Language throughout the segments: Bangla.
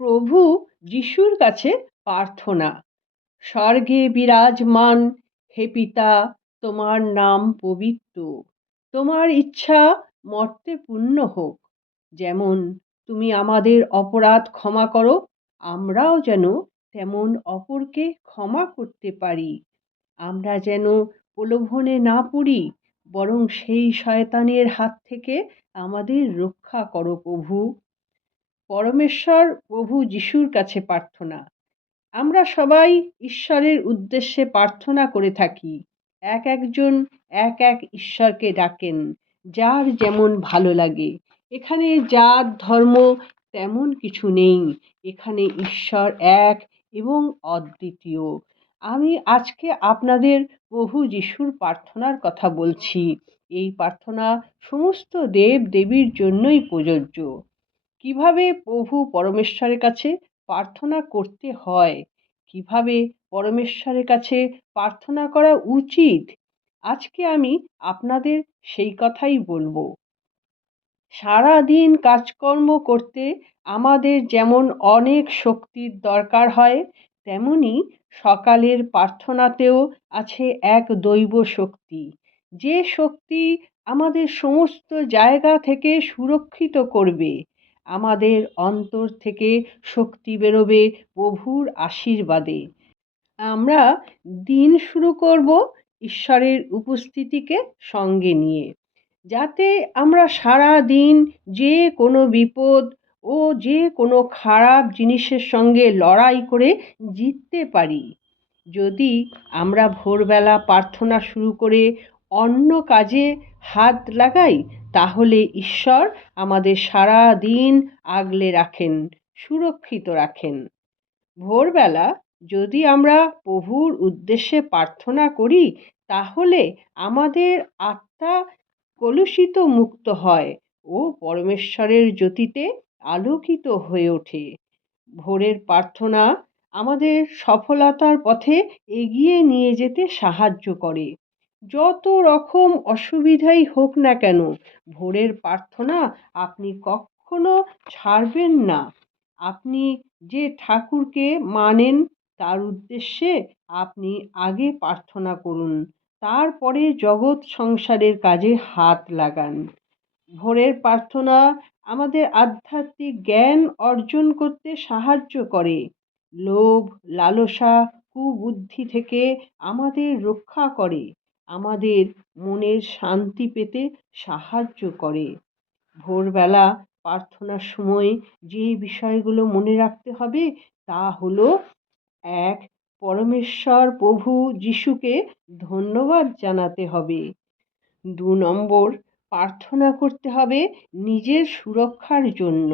প্রভু যিশুর কাছে প্রার্থনা। স্বর্গে বিরাজমান, হে পিতা, তোমার নাম পবিত্র। তোমার ইচ্ছা মর্তে পূর্ণ হোক। যেমন তুমি আমাদের অপরাধ ক্ষমা করো, আমরাও যেন তেমন অপরকে ক্ষমা করতে পারি। আমরা যেন প্রলোভনে না পড়ি, বরং সেই শয়তানের হাত থেকে আমাদের রক্ষা করো প্রভু। পরমেশ্বর প্রভু যিশুর কাছে প্রার্থনা। আমরা সবাই ঈশ্বরের উদ্দেশ্যে প্রার্থনা করে থাকি। এক একজন এক এক ঈশ্বরকে ডাকেন, যার যেমন ভালো লাগে। এখানে জাত, ধর্ম তেমন কিছু নেই। এখানে ঈশ্বর এক এবং অদ্বিতীয়। আমি আজকে আপনাদের প্রভু যিশুর প্রার্থনার কথা বলছি। এই প্রার্থনা সমস্ত দেব দেবীর জন্যই প্রযোজ্য। কীভাবে প্রভু পরমেশ্বরের কাছে প্রার্থনা করতে হয়? কীভাবে পরমেশ্বরের কাছে প্রার্থনা করা উচিত? আজকে আমি আপনাদের সেই কথাই বলব। সারা দিন কাজকর্ম করতে আমাদের যেমন অনেক শক্তির দরকার হয়, তেমনি সকালের প্রার্থনাতেও আছে এক দৈব শক্তি। যে শক্তি আমাদের সমস্ত জায়গা থেকে সুরক্ষিত করবে। আমাদের অন্তর থেকে শক্তি বেরোবে প্রভুর আশীর্বাদে। আমরা দিন শুরু করব ঈশ্বরের উপস্থিতিকে সঙ্গে নিয়ে। যাতে আমরা সারা দিন যে কোনো বিপদ ও যে কোনো খারাপ জিনিসের সঙ্গে লড়াই করে জিততে পারি। যদি আমরা ভোরবেলা প্রার্থনা শুরু করে অন্য কাজে হাত লাগাই, তাহলে ঈশ্বর আমাদের সারা দিন আগলে রাখেন, সুরক্ষিত রাখেন। ভোরবেলা যদি আমরা প্রভুর উদ্দেশ্যে প্রার্থনা করি, তাহলে আমাদের আত্মা কলুষিত মুক্ত হয় ও পরমেশ্বরের জ্যোতিতে আলোকিত হয়ে ওঠে। ভোরের প্রার্থনা আমাদের সফলতার পথে এগিয়ে নিয়ে যেতে সাহায্য করে। যত রকম অসুবিধাই হোক না কেন, ভোরের প্রার্থনা আপনি কখনো ছাড়বেন না। আপনি যে ঠাকুরকে মানেন, তার উদ্দেশ্যে আপনি আগে প্রার্থনা করুন, তারপরে জগৎ সংসারের কাজে হাত লাগান। ভোরের প্রার্থনা আমাদের আধ্যাত্মিক জ্ঞান অর্জন করতে সাহায্য করে। লোভ, লালসা, কুবুদ্ধি থেকে আমাদের রক্ষা করে। আমাদের মনের শান্তি পেতে সাহায্য করে। ভোরবেলা প্রার্থনার সময় যে বিষয়গুলো মনে রাখতে হবে তা হলো, এক, পরমেশ্বর প্রভু যিশুকে ধন্যবাদ জানাতে হবে। দু নম্বর, প্রার্থনা করতে হবে নিজের সুরক্ষার জন্য।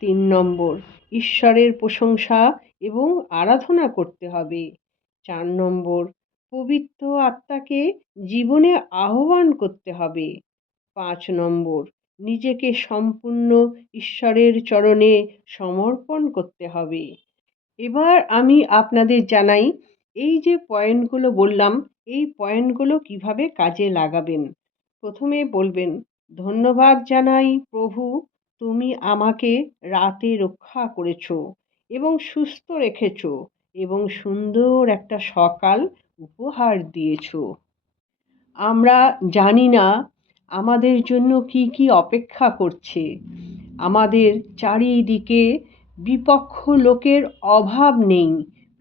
তিন নম্বর, ঈশ্বরের প্রশংসা এবং আরাধনা করতে হবে। চার নম্বর পবিত্র আত্মাকে জীবনে আহ্বান করতে হবে। পাঁচ নম্বর, নিজেকে সম্পূর্ণ ঈশ্বরের চরণে সমর্পণ করতে হবে। এবার আমি আপনাদের জানাই, এই যে পয়েন্টগুলো বললাম, এই পয়েন্টগুলো কীভাবে কাজে লাগাবেন? প্রথমে বলবেন, ধন্যবাদ জানাই প্রভু, তুমি আমাকে রাতে রক্ষা করেছ এবং সুস্থ রেখেছ এবং সুন্দর একটা সকাল উপহার দিয়েছ। আমরা জানি না আমাদের জন্য কি কি অপেক্ষা করছে। আমাদের চারিদিকে বিপক্ষ লোকের অভাব নেই।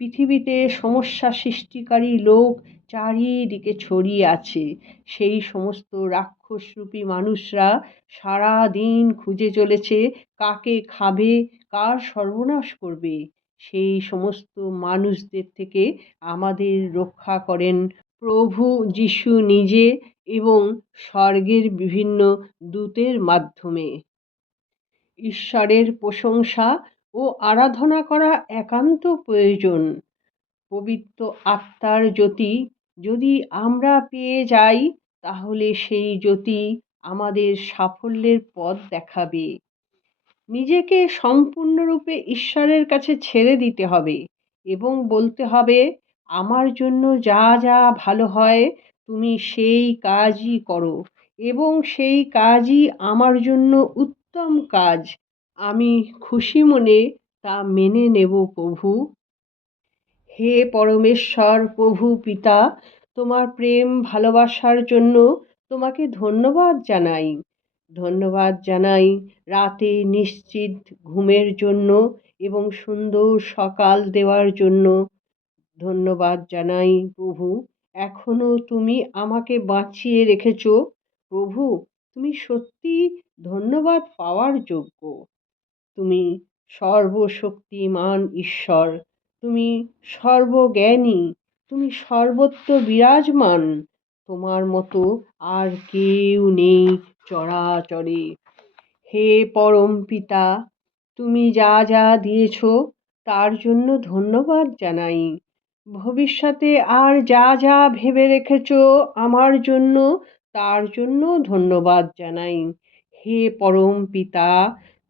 পৃথিবীতে সমস্যা সৃষ্টিকারী লোক চারিদিকে ছড়িয়ে আছে। সেই সমস্ত রাক্ষসরূপী মানুষরা সারা দিন খুঁজে চলেছে কাকে খাবে, কার সর্বনাশ করবে। সেই সমস্ত মানুষদের থেকে আমাদের রক্ষা করেন প্রভু যিশু নিজে এবং স্বর্গের বিভিন্ন দূতের মাধ্যমে। ঈশ্বরের প্রশংসা ও আরাধনা করা একান্ত প্রয়োজন। পবিত্র আত্মার জ্যোতি যদি আমরা পেয়ে যাই, তাহলে সেই জ্যোতি আমাদের সাফল্যের পথ দেখাবে। নিজেকে সম্পূর্ণরূপে ঈশ্বরের কাছে ছেড়ে দিতে হবে এবং বলতে হবে, আমার জন্য যা যা ভালো হয়, তুমি সেই কাজই করো এবং সেই কাজই আমার জন্য উত্তম কাজ। আমি খুশি মনে তা মেনে নেব প্রভু। হে পরমেশ্বর, প্রভু পিতা, তোমার প্রেম ভালোবাসার জন্য তোমাকে ধন্যবাদ জানাই। ধন্যবাদ জানাই। রাতে নিশ্চিত ঘুমের জন্য এবং সুন্দর সকাল দেওয়ার জন্য ধন্যবাদ জানাই, প্রভু। এখনও তুমি আমাকে বাঁচিয়ে রেখেছ, প্রভু। তুমি সত্যি ধন্যবাদ পাওয়ার যোগ্য। তুমি সর্বশক্তিমান ঈশ্বর। তুমি সর্বজ্ঞানী। তুমি সর্বত্র বিরাজমান। তোমার মতো আর কেউ নেই। চরাচরে হে পরম পিতা, তুমি যা যা দিয়েছ, তার জন্য ধন্যবাদ জানাই। ভবিষ্যতে আর যা যা ভেবে রেখেছ, আমার জন্য, তার জন্য ধন্যবাদ জানাই। হে পরম পিতা,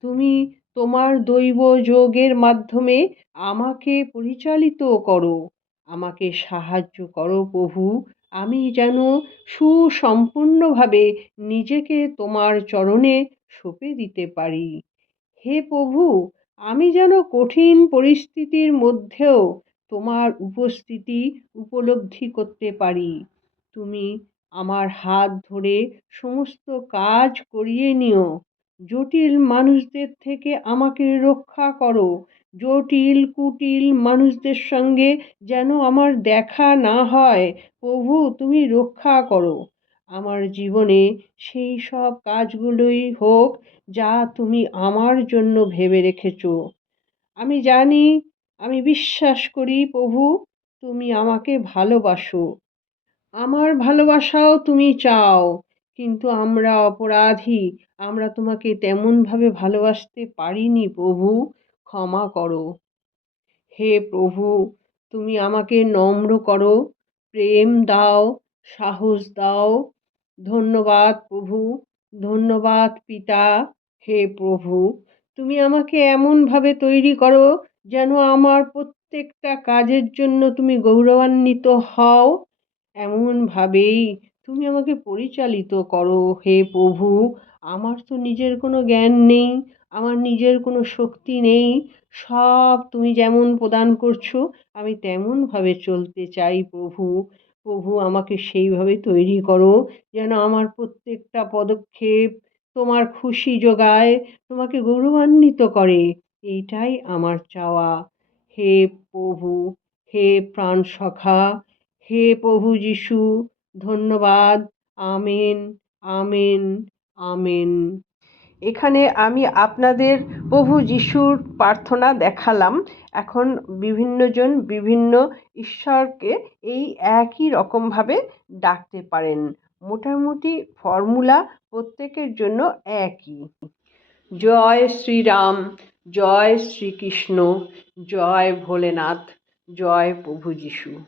তুমি তোমার দৈব যোগের মাধ্যমে আমাকে পরিচালিত করো। আমাকে সাহায্য করো প্রভু। আমি যেন সুসম্পূর্ণভাবে নিজেকে তোমার চরণে সঁপে দিতে পারি। হে প্রভু, আমি যেন কঠিন পরিস্থিতির মধ্যেও তোমার উপস্থিতি উপলব্ধি করতে পারি। তুমি আমার হাত ধরে সমস্ত কাজ করিয়ে নিও। জটিল মানুষদের থেকে আমাকে রক্ষা করো। জটিল, কুটিল মানুষদের সঙ্গে যেন আমার দেখা না হয়। প্রভু, তুমি রক্ষা করো। আমার জীবনে সেই সব কাজগুলোই হোক যা তুমি আমার জন্য ভেবে রেখেছ। আমি জানি, আমি বিশ্বাস করি, প্রভু, তুমি আমাকে ভালোবাসো। আমার ভালোবাসাও তুমি চাও, কিন্তু আমরা অপরাধী। আমরা তোমাকে তেমনভাবে ভালোবাসতে পারিনি, প্রভু। ক্ষমা করো। হে প্রভু, তুমি আমাকে নম্র করো, প্রেম দাও, সাহস দাও। ধন্যবাদ প্রভু, ধন্যবাদ পিতা, হে প্রভু। তুমি আমাকে এমনভাবে তৈরি করো যেন আমার প্রত্যেকটা কাজের জন্য তুমি গৌরবান্বিত হও। এমনভাবেই তুমি আমাকে পরিচালিত করো। হে প্রভু, আমার তো নিজের কোনো জ্ঞান নেই। আমার নিজের কোনো শক্তি নেই, সব তুমি যেমন প্রদান করছ, আমি তেমনভাবে চলতে চাই প্রভু। প্রভু, আমাকে সেইভাবে তৈরি করো যেন আমার প্রত্যেকটা পদক্ষেপ তোমার খুশি যোগায়, তোমাকে গৌরবান্বিত করে। এইটাই আমার চাওয়া। হে প্রভু, হে প্রাণ সখা, হে প্রভু যিশু, ধন্যবাদ। Amen amen amen. এখানে আমি আপনাদের প্রভু যিশুর প্রার্থনা দেখালাম। এখন বিভিন্নজন বিভিন্ন ঈশ্বরকে এই একই রকমভাবে ডাকতে পারেন। মোটামুটি ফর্মুলা প্রত্যেকের জন্য একই। জয় শ্রীরাম, জয় শ্রীকৃষ্ণ, জয় ভোলেনাথ, জয় প্রভু যিশু।